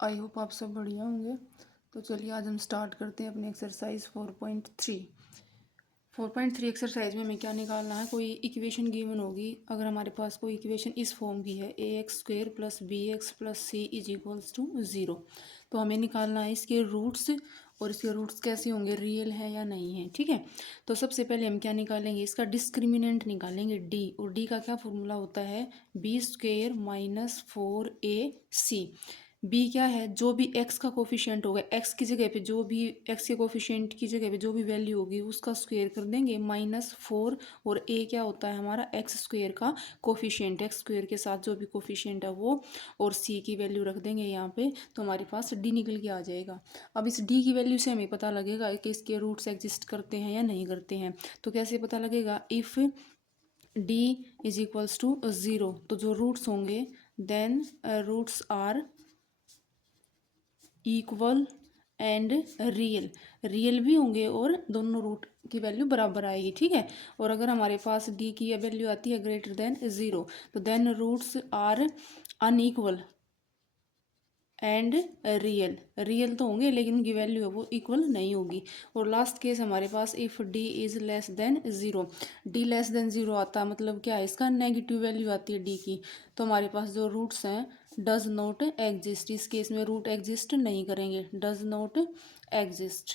I hope आप सब बढ़िया होंगे। तो चलिए आज हम स्टार्ट करते हैं अपनी एक्सरसाइज 4.3। 4.3 एक्सरसाइज में हमें क्या निकालना है, कोई इक्वेशन गिवन होगी। अगर हमारे पास कोई इक्वेशन इस फॉर्म की है ax² + bx + c = 0, तो हमें निकालना है इसके रूट्स। और इसके रूट्स कैसे होंगे, रियल है या नहीं है। ठीक है, तो सबसे पहले हम क्या निकालेंगे, इसका डिस्क्रिमिनेंट निकालेंगे d। और d का क्या फॉर्मूला होता है, b² - 4ac। बी क्या है, जो भी एक्स का कोफिशिएंट होगा, एक्स की जगह पे जो भी एक्स के कोफिशिएंट की जगह पे जो भी वैल्यू होगी उसका स्क्वायर कर देंगे -4। और ए क्या होता है हमारा x² का कोफिशिएंट, x² के साथ जो भी कोफिशिएंट है वो। और सी की वैल्यू रख देंगे यहाँ पे, तो हमारे पास डी निकल के आ जाएगा। अब इस डी की वैल्यू से हमें पता लगेगा कि इसके रूट्स एग्जिस्ट करते हैं या नहीं करते हैं। तो कैसे पता लगेगा, इफ़ डी = 0, तो जो रूट्स होंगे then roots are equal and real. Real भी होंगे और दोनों रूट की वैल्यू बराबर आएगी। ठीक है, और अगर हमारे पास डी की वैल्यू आती है >0, तो then roots are unequal and real. Real तो होंगे लेकिन उनकी वैल्यू है वो इक्वल नहीं होगी। और लास्ट केस हमारे पास इफ़ डी इज़ <0। डी <0 आता है, मतलब क्या है, इसका नेगेटिव वैल्यू आती है डी की। तो हमारे पास जो रूट्स हैं डज नॉट एग्जिस्ट, इस केस में रूट एग्जिस्ट नहीं करेंगे, डज नॉट एग्जिस्ट।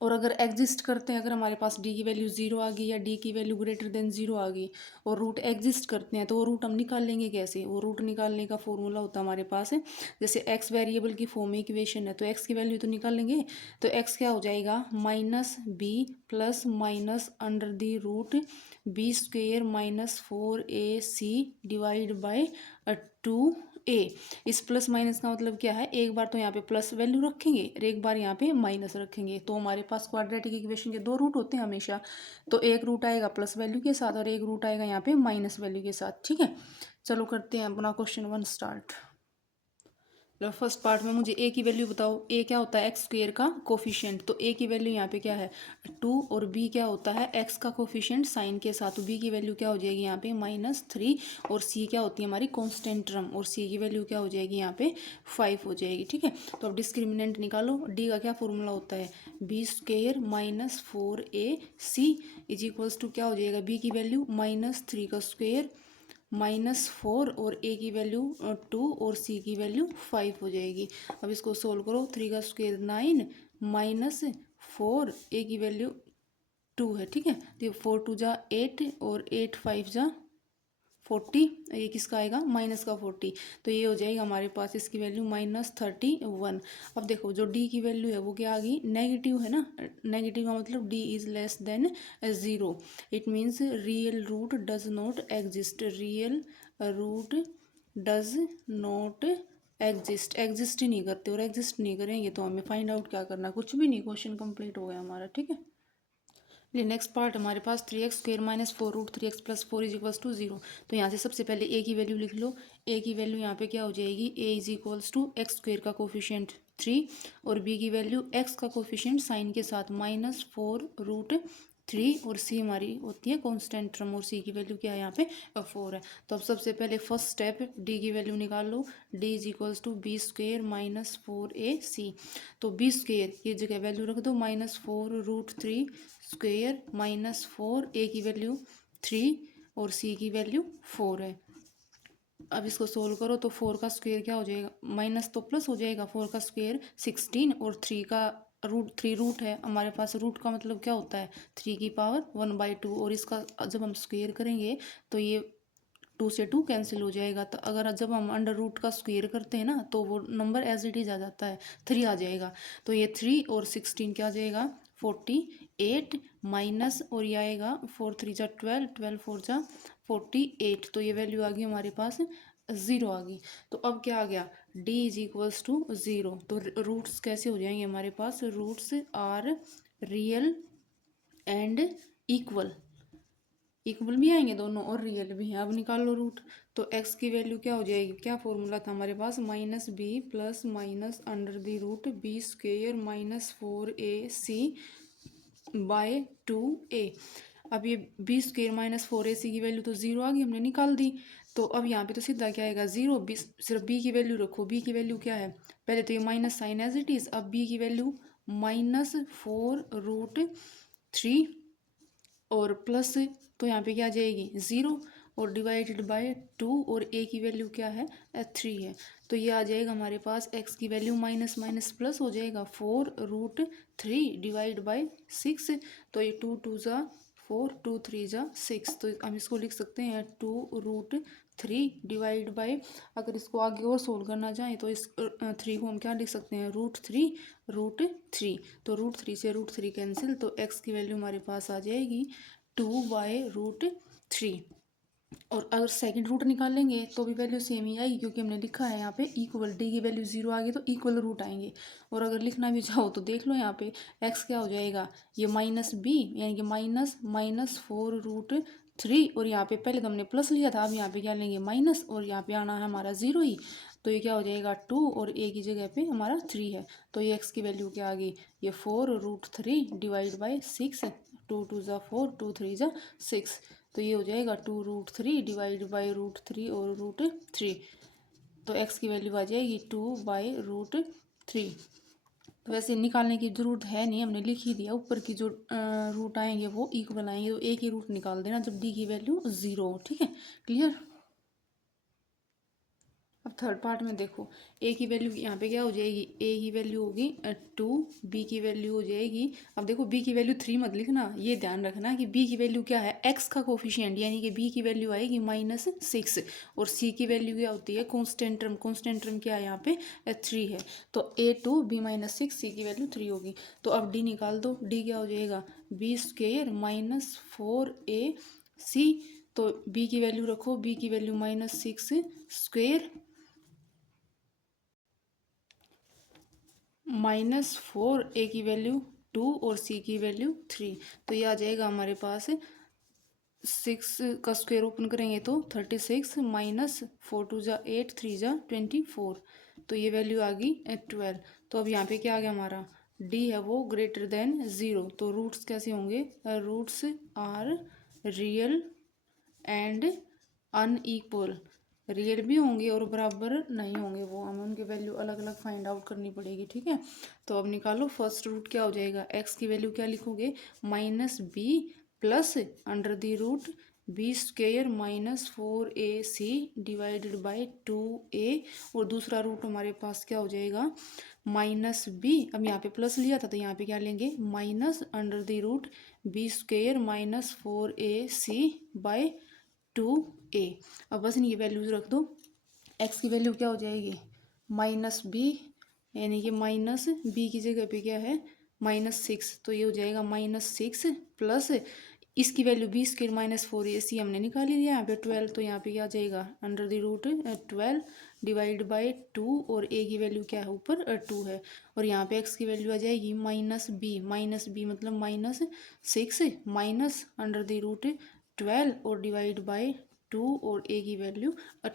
और अगर एग्जिस्ट करते हैं, अगर हमारे पास डी की वैल्यू 0 आ गई या डी की वैल्यू <0 आ गई और रूट एग्जिस्ट करते हैं, तो वो रूट हम निकाल लेंगे कैसे। वो रूट निकालने का फॉर्मूला होता है हमारे पास है, जैसे एक्स वेरिएबल की फॉर्म में इक्वेशन है तो एक्स की वैल्यू तो निकाल लेंगे। तो एक्स क्या हो जाएगा, -b + (√b² - 4ac / 2a। इस प्लस माइनस का मतलब क्या है, एक बार तो यहाँ पे प्लस वैल्यू रखेंगे और एक बार यहाँ पे माइनस रखेंगे। तो हमारे पास क्वाड्रेटिक इक्वेशन के दो रूट होते हैं हमेशा। तो एक रूट आएगा प्लस वैल्यू के साथ और एक रूट आएगा यहाँ पे माइनस वैल्यू के साथ। ठीक है, चलो करते हैं अपना क्वेश्चन 1 स्टार्ट। फर्स्ट पार्ट में मुझे ए की वैल्यू बताओ। ए क्या होता है, x² का कोफिशिएंट। तो ए की वैल्यू यहाँ पे क्या है 2, और बी क्या होता है x का कोफिशिएंट साइन के साथ। तो बी की वैल्यू क्या हो जाएगी यहाँ पे -3। और सी क्या होती है हमारी कांस्टेंट टर्म, और सी की वैल्यू क्या हो जाएगी यहाँ पे 5 हो जाएगी। ठीक है, तो अब डिस्क्रिमिनेंट निकालो। डी का क्या फॉर्मूला होता है, b² - 4ac = क्या हो जाएगा, बी की वैल्यू -3 का स्क्वायर -4 और ए की वैल्यू 2 और सी की वैल्यू 5 हो जाएगी। अब इसको सोल्व करो, 3 का स्क्वायर 9 -4, ए की वैल्यू 2 है। ठीक है, तो 4 2 जा 8 और 8 5 जा 40, ये किसका आएगा, माइनस का 40। तो ये हो जाएगा हमारे पास इसकी वैल्यू -31। अब देखो जो डी की वैल्यू है वो क्या आ गई, नेगेटिव है ना। नेगेटिव का मतलब D is <0। It means real root does not exist, real root does not exist ही नहीं करते। और एग्जिस्ट नहीं करेंगे तो हमें फाइंड आउट क्या करना, कुछ भी नहीं, क्वेश्चन कंप्लीट हो गया हमारा। ठीक है, ये नेक्स्ट पार्ट हमारे पास 3x² - 4√3x + 4 = 0। तो यहाँ से सबसे पहले ए की वैल्यू लिख लो। ए की वैल्यू यहाँ पे क्या हो जाएगी, ए = x² का कोफिशिएंट 3 और बी की वैल्यू x का कोफिशिएंट साइन के साथ -4√3 और सी हमारी होती है कांस्टेंट टर्म और सी की वैल्यू क्या है यहाँ पे 4 है। तो अब सबसे पहले फर्स्ट स्टेप डी की वैल्यू निकाल लो। D = b² - 4ac। तो b² की जगह वैल्यू रख दो -4√3 स्क्वेयर -4, ए की वैल्यू 3 और सी की वैल्यू 4 है। अब इसको सोल्व करो तो 4 का स्क्वेयर क्या हो जाएगा, माइनस तो प्लस हो जाएगा, 4 का स्क्वेयर 16 और 3 का √3 रूट है हमारे पास। रूट का मतलब क्या होता है, 3 की पावर 1/2। और इसका जब हम स्क्वेयर करेंगे तो ये 2 से 2 कैंसिल हो जाएगा। तो अगर जब हम अंडर रूट का स्क्वेयर करते हैं ना तो वो नंबर एज इट इज आ जाता है, 3 आ जाएगा। तो ये 3 और 16 क्या आ जाएगा 48 माइनस, और ये आएगा 4 3 जा 12, 12 4 जा 48। तो ये वैल्यू आ गई हमारे पास 0 आ गई। तो अब क्या आ गया, d = 0। तो रूट्स कैसे हो जाएंगे हमारे पास, roots are real and equal. Equal भी आएंगे दोनों और रियल भी हैं। अब निकाल लो रूट। तो x की वैल्यू क्या हो जाएगी, क्या फॉर्मूला था हमारे पास, -b + (√b² - 4ac / 2a। अब ये b² - 4ac की वैल्यू तो 0 आ गई, हमने निकाल दी। तो अब यहाँ पे तो सीधा क्या आएगा 0, बी सिर्फ बी की वैल्यू रखो, बी की वैल्यू क्या है, पहले तो ये minus sign as it is, अब बी की वैल्यू -4√3 और प्लस, तो यहाँ पे क्या आ जाएगी 0 और डिवाइडेड बाय 2 और ए की वैल्यू क्या है 3 है। तो ये आ जाएगा हमारे पास एक्स की वैल्यू माइनस माइनस प्लस हो जाएगा 4√3 डिवाइड बाय 6। तो ये 2 2 ज़ा 4, 2 3 ज़ा 6, तो हम इसको लिख सकते हैं 2√3 डिवाइड बाय, अगर इसको आगे और सोल्व करना चाहें तो इस 3 को हम क्या लिख सकते हैं √3, तो √3 से √3 कैंसिल, तो एक्स की वैल्यू हमारे पास आ जाएगी 2/√3। और अगर सेकंड रूट निकालेंगे तो भी वैल्यू सेम ही आएगी, क्योंकि हमने लिखा है यहाँ पे इक्वल, डी की वैल्यू 0 आ गई तो इक्वल रूट आएंगे। और अगर लिखना भी चाहो तो देख लो यहाँ पे एक्स क्या हो जाएगा, ये माइनस बी यानी कि -4√3, और यहाँ पे पहले तो हमने प्लस लिया था, अब यहाँ पे क्या लेंगे माइनस, और यहाँ पे आना है हमारा 0 ही, तो ये क्या हो जाएगा 2 और ए की जगह पे हमारा 3 है। तो ये एक्स की वैल्यू क्या आ गई, ये 4√3 डिवाइड बाई 6, 2 2 ज़ा 4, 2 3 ज़ा 6, तो ये हो जाएगा 2√3 डिवाइड बाई √3 और √3, तो एक्स की वैल्यू आ जाएगी 2/√3। तो वैसे निकालने की ज़रूरत है नहीं, हमने लिख ही दिया, ऊपर की जो रूट आएंगे वो इक्वल आएंगे, तो एक ही रूट निकाल देना जब डी की वैल्यू 0 हो। ठीक है, क्लियर। अब थर्ड पार्ट में देखो, ए की वैल्यू यहाँ पे क्या हो जाएगी, ए की वैल्यू होगी 2, बी की वैल्यू हो जाएगी, अब देखो बी की वैल्यू 3 मत लिखना, ये ध्यान रखना कि बी की वैल्यू क्या है एक्स का कोफिशिएंट, यानी कि बी की वैल्यू आएगी -6, और सी की वैल्यू क्या होती है कॉन्स्टेंट टर्म, कॉन्स्टेंट टर्म क्या है यहाँ पे 3 है, तो A2 B-6, सी की वैल्यू 3 होगी। तो अब डी निकाल दो, डी क्या हो जाएगा B² -4AC, तो बी की वैल्यू रखो, बी की वैल्यू -6² -4, ए की वैल्यू 2 और सी की वैल्यू 3, तो ये आ जाएगा हमारे पास 6 का स्क्वायर ओपन करेंगे तो 36 -4 2 ज़ा 8, 3 ज़ा 24, तो ये वैल्यू आ गई 12। तो अब यहाँ पे क्या आ गया हमारा डी है वो ग्रेटर देन 0, तो रूट्स कैसे होंगे, roots are real and unequal, real भी होंगे और बराबर नहीं होंगे, वो हमें उनकी वैल्यू अलग अलग फाइंड आउट करनी पड़ेगी। ठीक है, तो अब निकालो, फर्स्ट रूट क्या हो जाएगा, एक्स की वैल्यू क्या लिखोगे -b plus under the root B² -4AC divided by 2a, और दूसरा रूट हमारे पास क्या हो जाएगा -b, अब यहाँ पे प्लस लिया था तो यहाँ पे क्या लेंगे minus under the root B² -4AC by 2a। अब बस इनकी वैल्यूज रख दो, एक्स की वैल्यू क्या हो जाएगी -b, यानी कि माइनस बी की जगह पे क्या है -6, तो ये हो जाएगा -6 प्लस इसकी वैल्यू B² -4AC हमने निकाल लिया यहाँ पे 12, तो यहाँ पे क्या आ जाएगा under the root 12 divide by 2, और ए की वैल्यू क्या है ऊपर 2 है, और यहाँ पे एक्स की वैल्यू आ जाएगी -b मतलब -6 माइनस अंडर द रूट 12 और डिवाइड बाई 2, और ए की वैल्यू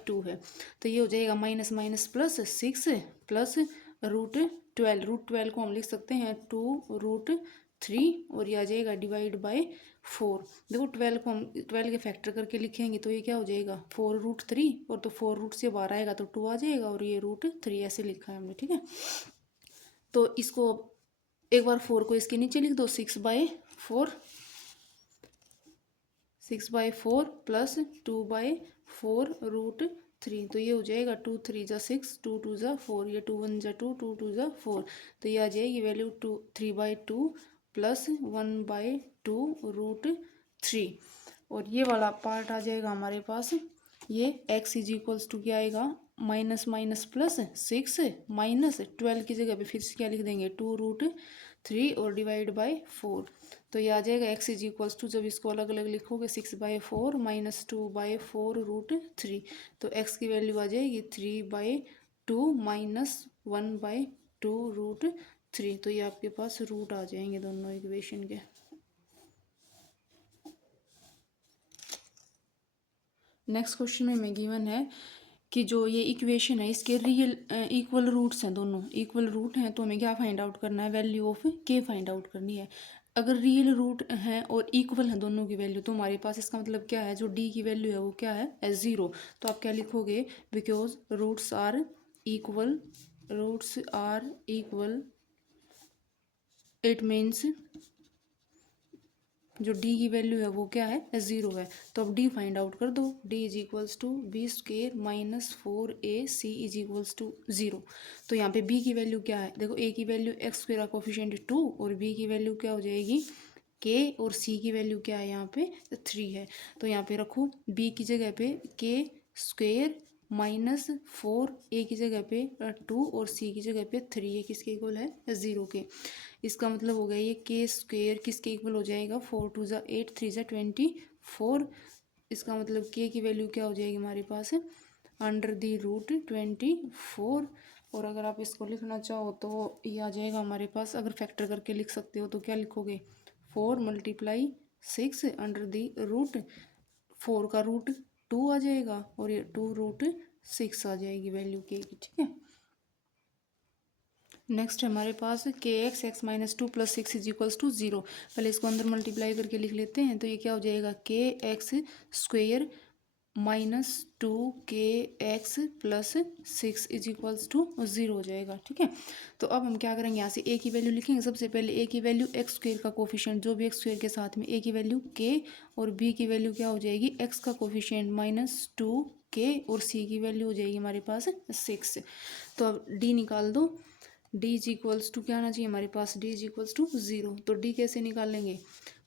2 है, तो ये हो जाएगा माइनस माइनस प्लस 6 प्लस √12 को हम लिख सकते हैं 2√3, और ये आ जाएगा डिवाइड बाई 4। देखो 12 को हम 12 के फैक्टर करके लिखेंगे तो ये क्या हो जाएगा 4√3, और तो 4 रूट से बाहर आएगा तो 2 आ जाएगा, और ये √3 ऐसे लिखा है हमने। ठीक है, तो इसको एक बार 4 को इसके नीचे लिख दो, 6/4 प्लस 2/4√3, तो ये हो जाएगा 2 3 ज़ा 6, 2 2 ज़ा 4, ये 2 1 ज़ा 2, 2 2 ज़ा 4, तो ये आ जाएगी वैल्यू 3/2 प्लस 1/2√3, और ये वाला पार्ट आ जाएगा हमारे पास, ये x इज इक्वल्स टू क्या आएगा माइनस माइनस प्लस 6 माइनस 12 की जगह पे फिर से क्या लिख देंगे 2√3 और डिवाइड बाई 4, तो ये आ जाएगा x इज इक्वल्स टू, जब इसको अलग अलग लिखोगे 6/4 -2/4√3, तो x की वैल्यू आ जाएगी 3/2 -1/2√3, तो ये आपके पास रूट आ जाएंगे दोनों इक्वेशन के। नेक्स्ट क्वेश्चन में हमें गिवन है कि जो ये इक्वेशन है इसके रियल इक्वल रूट्स हैं, दोनों इक्वल रूट हैं, तो हमें क्या फाइंड आउट करना है, वैल्यू ऑफ के फाइंड आउट करनी है। अगर रियल रूट हैं और इक्वल है दोनों की वैल्यू, तो हमारे पास इसका मतलब क्या है, जो डी की वैल्यू है वो क्या है, ज़ीरो। तो आप क्या लिखोगे, because roots are equal it means जो डी की वैल्यू है वो क्या है, ज़ीरो है। तो अब डी फाइंड आउट कर दो, D is equals to B square minus 4ac is equals to zero. तो यहाँ पे बी की वैल्यू क्या है, देखो ए की वैल्यू एक्स स्क्वेयर का कोफिशिएंट 2 और बी की वैल्यू क्या हो जाएगी के, और सी की वैल्यू क्या है यहाँ पे 3 है। तो यहाँ पे रखो बी की जगह पे के स्क्वेयर माइनस 4, ए की जगह पे 2 और सी की जगह पे 3, ये किसके इक्वल है, ज़ीरो के। इसका मतलब हो गया ये के स्क्वेयर किसके इक्वल हो जाएगा, 4 2 ज़ा 8 3 ज़ा 24। इसका मतलब के की वैल्यू क्या हो जाएगी हमारे पास, अंडर दी रूट 24। और अगर आप इसको लिखना चाहो तो ये आ जाएगा हमारे पास, अगर फैक्टर करके लिख सकते हो तो क्या लिखोगे, 4 मल्टीप्लाई 6 अंडर दी रूट 4 का रूट 2 आ जाएगा और ये 2 रूट 6 आ जाएगी वैल्यू के की, ठीक है। नेक्स्ट है हमारे पास के x minus 2 plus 6 is equals to 0। पहले इसको अंदर मल्टीप्लाई करके लिख लेते हैं, तो ये क्या हो जाएगा, के एक्स स्क्वेयर माइनस 2 के x plus 6 is equals to 0 हो जाएगा, ठीक है। तो अब हम क्या करेंगे, यहाँ से ए की वैल्यू लिखेंगे। सबसे पहले ए की वैल्यू एक्स स्क्वेयर का कोफिशिएंट, जो भी एक्स स्क्वेयर के साथ में ए की वैल्यू के, और बी की वैल्यू क्या हो जाएगी, एक्स का कोफिशिएंट माइनस 2 के, और सी की वैल्यू हो जाएगी हमारे पास 6। तो अब डी निकाल दो, डी इज इक्वल्स टू क्या आना चाहिए हमारे पास, डी इज इक्वल्स टू 0। तो डी कैसे निकालेंगे,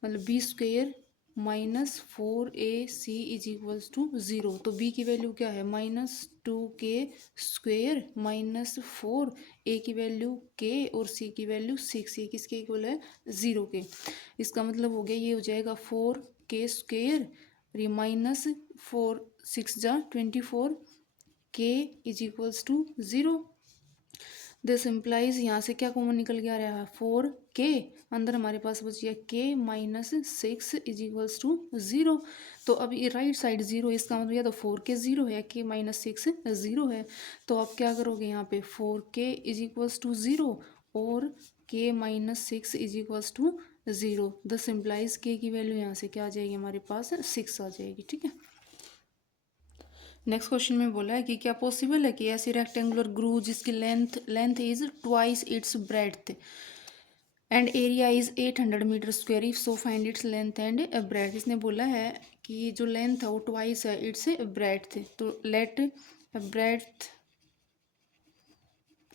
मतलब B square minus 4ac is equals to 0। तो बी की वैल्यू क्या है, माइनस 2k स्क्वेयर माइनस 4, ए की वैल्यू के और सी की वैल्यू 6, ये किसके इक्वल है, 0 के। इसका मतलब हो गया ये हो जाएगा 4k स्क्वेयर और ये माइनस 4 6 जा 24, के is equals to 0। This implies यहाँ से क्या कॉमन निकल के आ रहा है, 4k, अंदर हमारे पास बच गया k minus 6 is equals to 0। तो अब ये राइट साइड 0, इसका मतलब या तो 4k 0 है, k माइनस 6 0 है। तो आप क्या करोगे यहाँ पे, 4k इज इक्वल्स टू 0 और k minus 6 is equals to 0। This implies k की वैल्यू यहाँ से क्या आ जाएगी हमारे पास, 6 आ जाएगी, ठीक है। नेक्स्ट क्वेश्चन में बोला है कि क्या पॉसिबल है कि ऐसी रेक्टेंगुलर ग्रू जिसकी length is twice its breadth and area is 800 metre square, if so find its length and breadth. इसने बोला है कि जो लेंथ है वो ट्वाइस है इट्स ब्रेड्थ, तो लेट ब्रेड्थ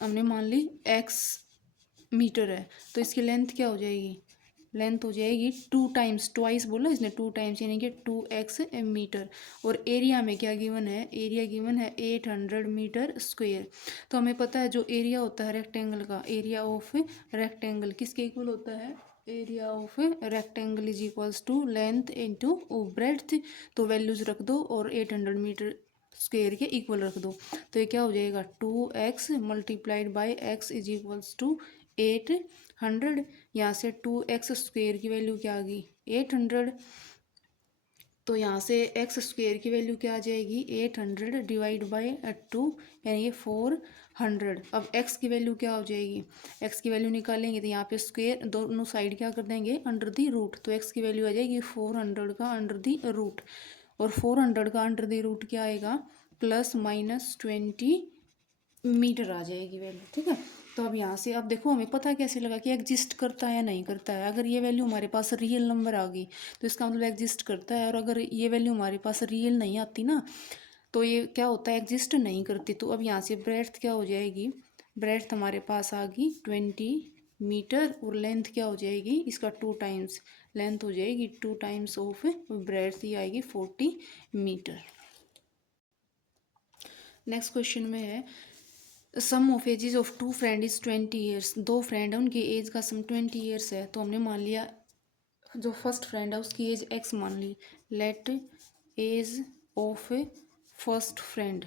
हमने मान ली x मीटर है, तो इसकी लेंथ क्या हो जाएगी, लेंथ हो जाएगी 2 टाइम्स, ट्वाइस बोला इसने 2 टाइम्स यानी कि 2x मीटर। और एरिया में क्या गिवन है, एरिया गिवन है 800 मीटर स्क्वेयर। तो हमें पता है जो एरिया होता है रेक्टेंगल का, एरिया ऑफ रेक्टेंगल किसके इक्वल होता है, area of rectangle is equals to length into breadth. तो वैल्यूज रख दो और 800 मीटर स्क्वेयर के इक्वल रख दो। तो ये क्या हो जाएगा, 2x multiplied by x is equals to 800। यहाँ से 2x स्क्वेयर की वैल्यू क्या आ गई, 800। तो यहाँ से x स्क्वेयर की वैल्यू क्या आ जाएगी, 800 डिवाइड बाई 2 यानी ये 400। अब x की वैल्यू क्या हो जाएगी, x की वैल्यू निकालेंगे तो यहाँ पे स्क्वेयर दोनों साइड क्या कर देंगे, अंडर दी रूट। तो x की वैल्यू आ जाएगी 400 का अंडर दी रूट, और 400 का अंडर दी रूट क्या आएगा, प्लस माइनस 20 मीटर आ जाएगी वैल्यू, ठीक है। तो अब यहाँ से अब देखो हमें पता कैसे लगा कि एग्जिस्ट करता है या नहीं करता है। अगर ये वैल्यू हमारे पास रियल नंबर आ गई तो इसका मतलब एग्जिस्ट करता है, और अगर ये वैल्यू हमारे पास रियल नहीं आती ना तो ये क्या होता है, एग्जिस्ट नहीं करती। तो अब यहाँ से ब्रेड्थ क्या हो जाएगी, ब्रेड्थ हमारे पास आ गई 20 मीटर, और लेंथ क्या हो जाएगी इसका 2 टाइम्स, लेंथ हो जाएगी 2 टाइम्स ऑफ ब्रेड्थ, ये आएगी 40 मीटर। नेक्स्ट क्वेश्चन में है sum of ages of 2 friend is 20 years. 2 friend है उनकी एज का सम 20 ईयर्स है। तो हमने मान लिया जो फर्स्ट फ्रेंड है उसकी एज x मान ली, let age of first friend,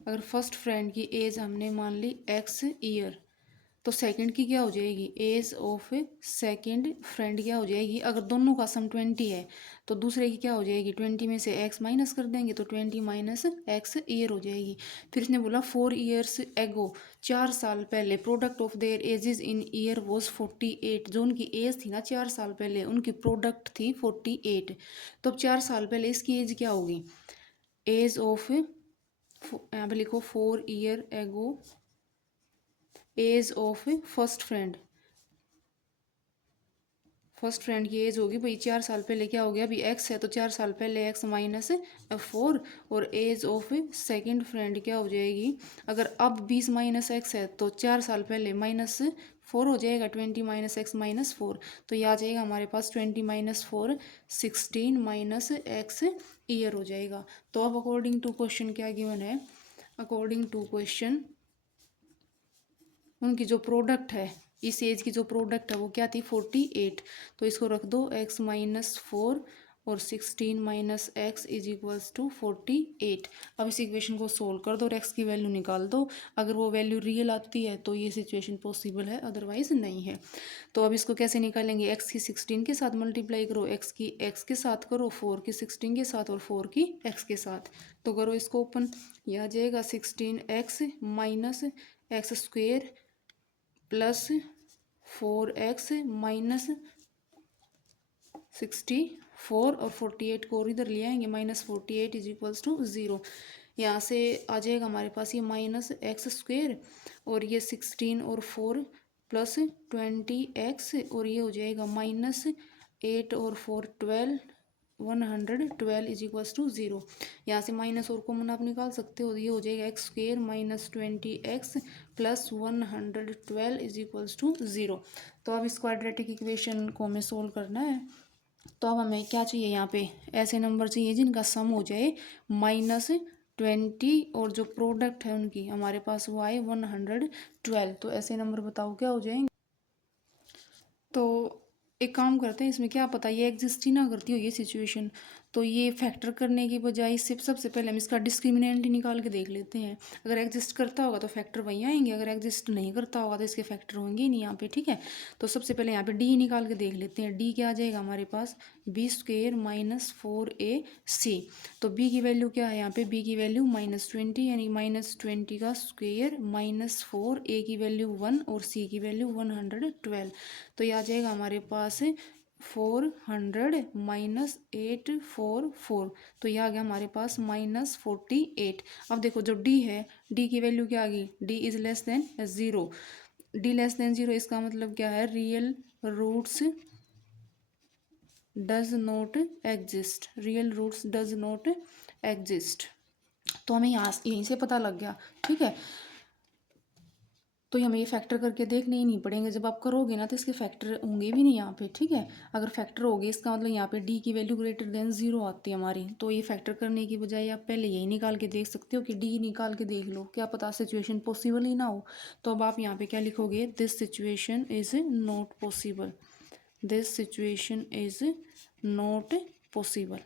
अगर फर्स्ट फ्रेंड की एज हमने मान ली x ईयर, तो सेकंड की क्या हो जाएगी, एज ऑफ सेकंड फ्रेंड क्या हो जाएगी, अगर दोनों का सम 20 है तो दूसरे की क्या हो जाएगी, 20 में से x माइनस कर देंगे तो 20 माइनस एक्स ईयर हो जाएगी। फिर इसने बोला 4 ईयर्स एगो, 4 साल पहले, product of their edges in year was 48, जो उनकी एज थी ना 4 साल पहले, उनकी प्रोडक्ट थी 48। तो अब 4 साल पहले इसकी एज क्या होगी, एज ऑफ, यहाँ पे लिखो 4 year ago age of first friend की एज होगी भाई 4 साल पहले क्या हो गया, अभी एक्स है तो 4 साल पहले एक्स माइनस 4, और एज ऑफ सेकंड फ्रेंड क्या हो जाएगी, अगर अब 20 माइनस एक्स है तो 4 साल पहले माइनस 4 हो जाएगा, 20 माइनस एक्स माइनस 4, तो ये आ जाएगा हमारे पास 20 माइनस 4 16 माइनस एक्स ईयर हो जाएगा। तो अब अकॉर्डिंग टू क्वेश्चन क्या गिवन है, अकॉर्डिंग टू क्वेश्चन उनकी जो प्रोडक्ट है, इस एज की जो प्रोडक्ट है वो क्या थी 48, तो इसको रख दो x माइनस 4 और 16 minus x is equals to 48। अब इस इक्वेशन को सोल्व कर दो और x की वैल्यू निकाल दो, अगर वो वैल्यू रियल आती है तो ये सिचुएशन पॉसिबल है, अदरवाइज नहीं है। तो अब इसको कैसे निकालेंगे, x की 16 के साथ मल्टीप्लाई करो, x की x के साथ करो, 4 की 16 के साथ और 4 की x के साथ, तो करो इसको ओपन, यह आ जाएगा 16x minus x square plus 4x minus 64 और 48 को और इधर ले आएंगे, माइनस 48 इज इक्वल्स टू 0। यहाँ से आ जाएगा हमारे पास ये माइनस एक्स स्क्वेयर और ये 16 और 4 प्लस 20x और ये हो जाएगा माइनस 8 और 4 12, 112 इज इक्वल्स टू 0। यहाँ से माइनस और कॉमन आप निकाल सकते हो, ये हो जाएगा x square minus 20x plus 112 is equals to 0। तो अब इस क्वाड्रेटिक इक्वेशन को हमें सोल्व करना है। तो अब हमें क्या चाहिए, यहाँ पे ऐसे नंबर चाहिए जिनका सम हो जाए -20 और जो प्रोडक्ट है उनकी हमारे पास वो आए 112। तो ऐसे नंबर बताओ क्या हो जाएंगे। तो एक काम करते हैं, इसमें क्या पता ये एग्जिस्ट ही ना करती हो ये सिचुएशन, तो ये फैक्टर करने की बजाय सिर्फ सबसे पहले हम इसका डिस्क्रिमिनेंट ही निकाल के देख लेते हैं। अगर एग्जिस्ट करता होगा तो फैक्टर वहीं आएंगे, अगर एग्जिस्ट नहीं करता होगा तो इसके फैक्टर होंगे ही नहीं यहाँ पे, ठीक है। तो सबसे पहले यहाँ पे डी निकाल के देख लेते हैं, डी क्या आ जाएगा हमारे पास बी स्क्वेयर माइनस 4ac। तो बी की वैल्यू क्या है यहाँ पे, बी की वैल्यू -20 यानी -20 का स्क्वेयर माइनस 4, ए की वैल्यू 1 और सी की वैल्यू 112। तो ये आ जाएगा हमारे पास 400 माइनस 844, तो ये आ गया हमारे पास -48। अब देखो जो डी है, डी की वैल्यू क्या आ गई, D is less than 0, D less than 0 इसका मतलब क्या है, real roots does not exist, real roots does not exist. तो हमें यहाँ यहीं से पता लग गया, ठीक है। तो हमें ये फैक्टर करके देखने ही नहीं पड़ेंगे, जब आप करोगे ना तो इसके फैक्टर होंगे भी नहीं यहाँ पे, ठीक है। अगर फैक्टर हो गए इसका मतलब यहाँ पे डी की वैल्यू ग्रेटर देन 0 आती है हमारी, तो ये फैक्टर करने की बजाय आप पहले यही निकाल के देख सकते हो कि डी निकाल के देख लो, क्या पता सिचुएशन पॉसिबल ही ना हो। तो अब आप यहाँ पे क्या लिखोगे, this situation is not possible, this situation is not possible.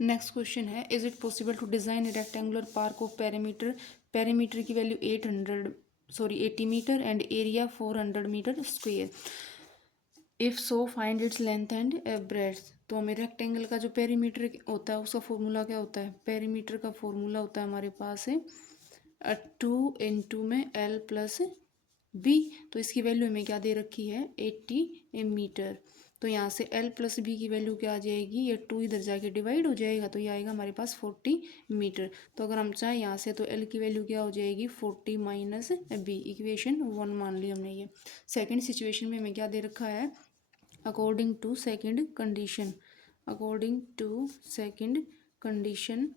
Next question है, is it possible to design a rectangular park of perimeter, perimeter की value 80 meter and area 400 meter square, if so find its length and breadth. तो हमें rectangle का जो perimeter होता है उसका formula क्या होता है, पेरीमीटर का फॉर्मूला होता है हमारे पास है 2 में L प्लस बी, तो इसकी वैल्यू हमें क्या दे रखी है 80 मीटर। तो यहाँ से L प्लस बी की वैल्यू क्या आ जाएगी, ये 2 इधर जाके डिवाइड हो जाएगा तो ये आएगा हमारे पास 40 मीटर। तो अगर हम चाहें यहाँ से तो L की वैल्यू क्या हो जाएगी 40 माइनस बी, इक्वेशन 1 मान ली हमने ये। सेकंड सिचुएशन में हमें क्या दे रखा है, according to second condition, according to second condition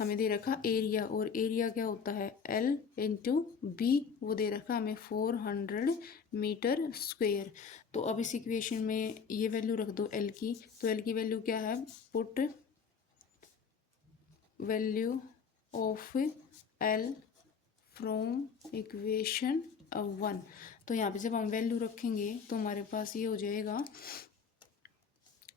हमें दे रखा एरिया, और एरिया क्या होता है L इंटू बी, वो दे रखा हमें 400 मीटर स्क्वेयर। तो अब इस इक्वेशन में ये वैल्यू रख दो L की, तो L की वैल्यू क्या है, put value of L from equation 1। तो यहाँ पे जब हम वैल्यू रखेंगे तो हमारे पास ये हो जाएगा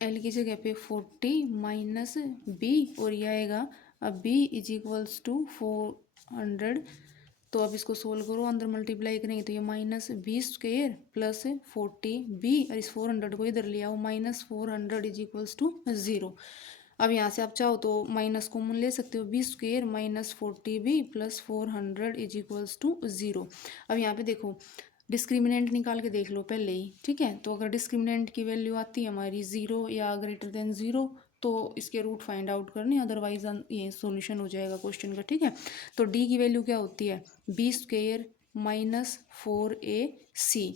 L की जगह पे 40 माइनस बी और ये आएगा अब b इज इक्वल्स टू 400। तो अब इसको सोल्व करो, अंदर मल्टीप्लाई करेंगे तो ये -b² प्लस 40b, और इस 400 को इधर ले आओ, -400 इज इक्वल्स टू 0। अब यहाँ से आप चाहो तो माइनस कॉमन ले सकते हो, b² minus 40b plus 400 is equals to 0। अब यहाँ पे देखो डिस्क्रिमिनेंट निकाल के देख लो पहले ही, ठीक है। तो अगर डिस्क्रिमिनेंट की वैल्यू आती है हमारी 0 या ग्रेटर देन 0 तो इसके रूट फाइंड आउट करने, अदरवाइज ये सॉल्यूशन हो जाएगा क्वेश्चन का, ठीक है। तो डी की वैल्यू क्या होती है, b² माइनस 4ac।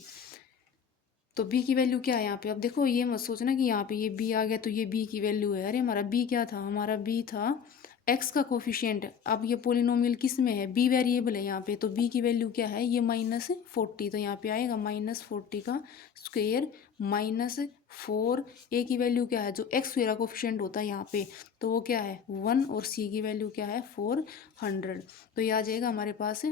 तो b की वैल्यू क्या है यहाँ पे, अब देखो ये मत सोचना कि यहाँ पे ये b आ गया तो ये b की वैल्यू है। अरे हमारा b क्या था, हमारा b था x का कोफिशिएंट। अब ये पोलिनोमियल किस में है, b वेरिएबल है यहाँ पे, तो b की वैल्यू क्या है, ये -40। तो यहाँ पे आएगा -40 का स्क्वेयर माइनस 4a की वैल्यू क्या है, जो x स्क्वेयर का कोफिशिएंट होता है यहाँ पे, तो वो क्या है 1, और c की वैल्यू क्या है 400। तो ये आ जाएगा हमारे पास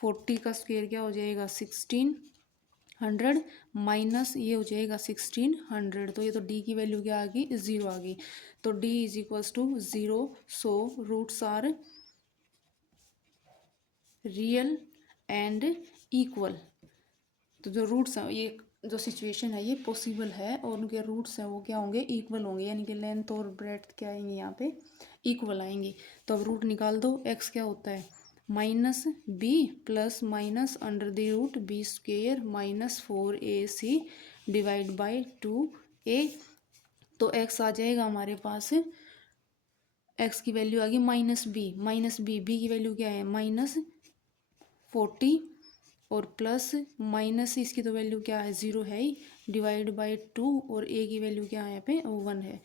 40 का स्क्वेयर क्या हो जाएगा 1600 माइनस ये हो जाएगा 1600। तो ये तो d की वैल्यू क्या आ गई 0 आ गई। तो d is equals to 0। So roots are real and equal. तो जो रूट्स हैं, ये जो सिचुएशन है ये पॉसिबल है, और उनके रूट्स हैं वो क्या होंगे, इक्वल होंगे, यानी कि लेंथ और ब्रेड्थ क्या आएंगे यहाँ पे इक्वल आएंगे। तो अब रूट निकाल दो, x क्या होता है -b plus minus under the root b² minus 4ac divide by 2a। तो x आ जाएगा हमारे पास, x की वैल्यू आ गई -b की वैल्यू क्या है -40, और प्लस माइनस इसकी तो वैल्यू क्या है 0 है ही, डिवाइड बाई 2, और a की वैल्यू क्या है यहाँ पे 1 है।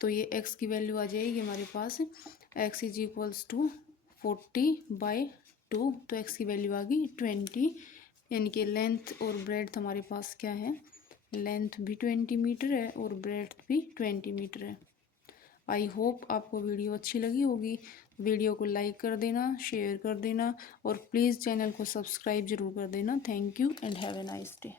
तो ये x की वैल्यू आ जाएगी हमारे पास x इज इक्वल्स टू 40/2। तो x की वैल्यू आ गई 20, यानी कि लेंथ और ब्रेड्थ हमारे पास क्या है, लेंथ भी 20 मीटर है और ब्रेड्थ भी 20 मीटर है। आई होप आपको वीडियो अच्छी लगी होगी। वीडियो को लाइक कर देना, शेयर कर देना, और प्लीज़ चैनल को सब्सक्राइब जरूर कर देना। Thank you and have a nice day.